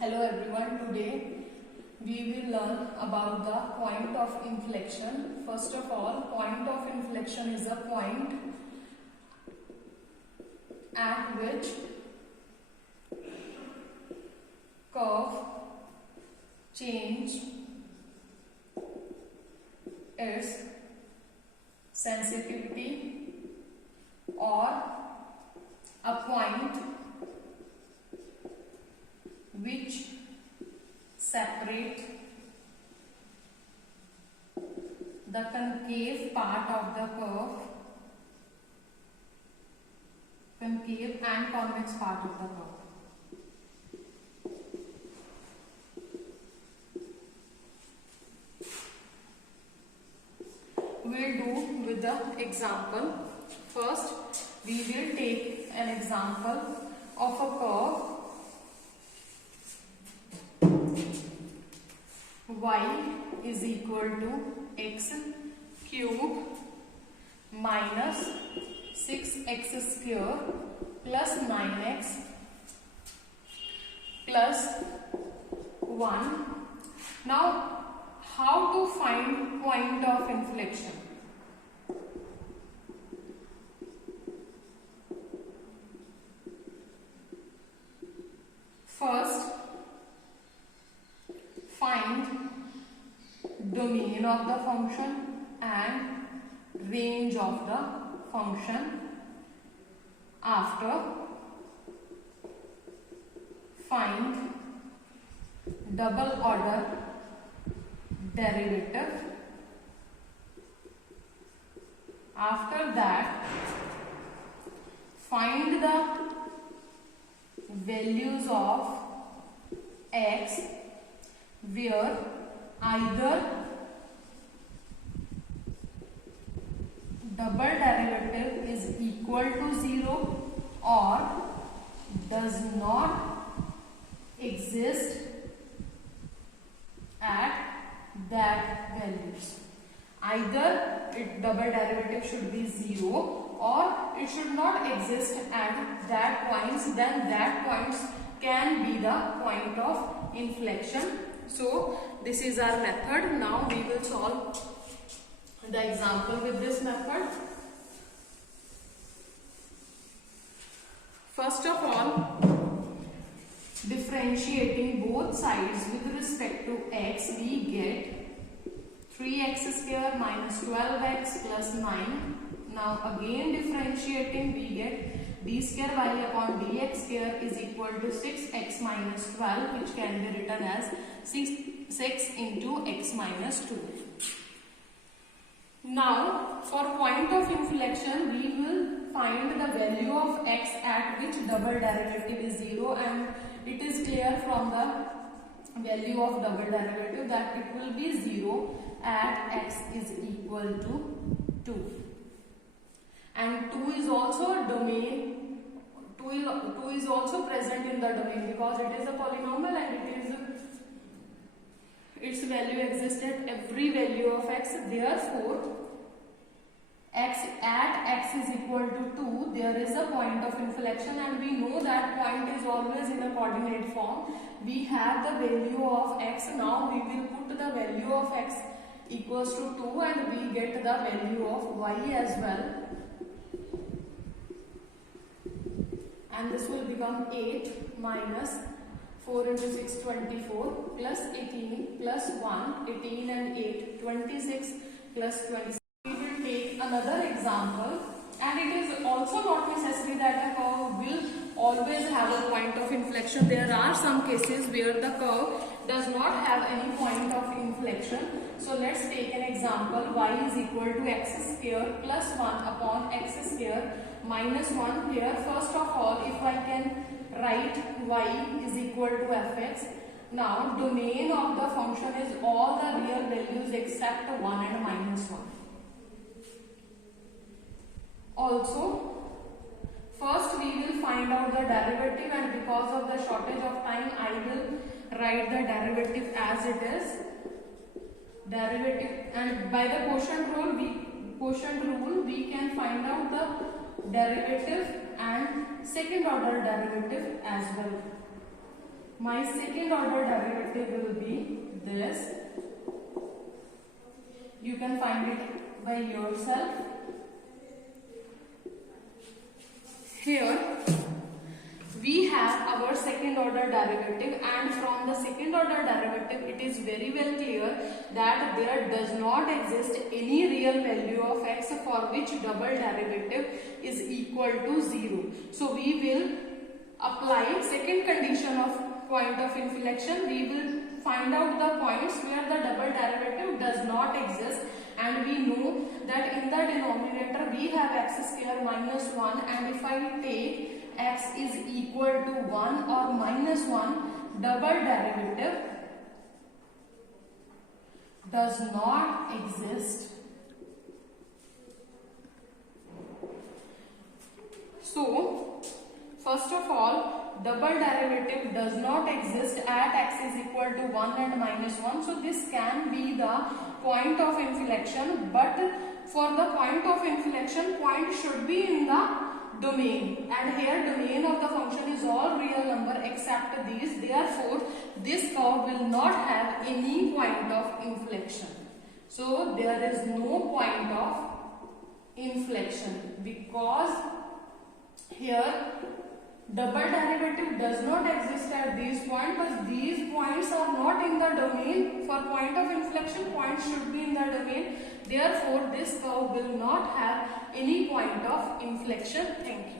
Hello everyone, today we will learn about the point of inflection. First of all, point of inflection is a point at which curve change its sensitivity, or a point which separate the concave part of the curve, concave and convex part of the curve. We'll do with the example. First, we will take an example of a curve y is equal to x cube minus 6x square plus 9x plus 1. Now, how to find point of inflection? First, find domain of the function and range of the function. After, find double order derivative. After that, find the values of x where either double derivative is equal to 0 or does not exist at that values. Either double derivative should be 0 or it should not exist at that points, then that points can be the point of inflection. So this is our method. Now we will solve the example with this method. First of all, differentiating both sides with respect to x, we get 3x square minus 12x plus 9. Now again differentiating, we get d square y upon dx square is equal to 6x minus 12, which can be written as 6 into x minus 2. Now for point of inflection, we will find the value of x at which double derivative is 0, and it is clear from the value of double derivative that it will be 0 at x is equal to 2. And 2 is also a domain, 2 is also present in the domain because it is a polynomial and its value exists at every value of x. Therefore, at x is equal to 2, there is a point of inflection, and we know that point is always in a coordinate form. We have the value of x. Now we will put the value of x equals to 2 and we get the value of y as well. And this will become 8 minus 4 into 6, 24 plus 18 plus 1, 18 and 8, 26 plus 26. We will take another example, and it is also not necessary that a curve will always have a point of inflection. There are some cases where the curve does not have any point of inflection. So let's take an example. Y is equal to x square plus 1 upon x square minus 1. Here, first of all, if I can write y is equal to fx. Now domain of the function is all the real values except 1 and minus 1. Also, first we will find out the derivative, and because of the shortage of time, I will write the derivative as it is. Derivative, and by the quotient rule we can find out the derivative and second order derivative as well. my second order derivative will be this. You can find it by yourself. Here we have our second order derivative, and from the second order derivative it is very well clear that there does not exist any real value of x for which double derivative is equal to 0. So we will apply second condition of point of inflection. We will find out the points where the double derivative does not exist, and we know that in the denominator we have x square minus 1, and if I take x is equal to 1 or minus 1, double derivative does not exist. So, first of all, double derivative does not exist at x is equal to 1 and minus 1. So, this can be the point of inflection, but for the point of inflection, point should be in the domain, and here domain of the function is all real number except these. Therefore, this curve will not have any point of inflection. So, there is no point of inflection because here double derivative does not exist at these points, but these points are not in the domain. For point of inflection, point should be in the domain. Therefore, this curve will not have any point of inflection. Thank you.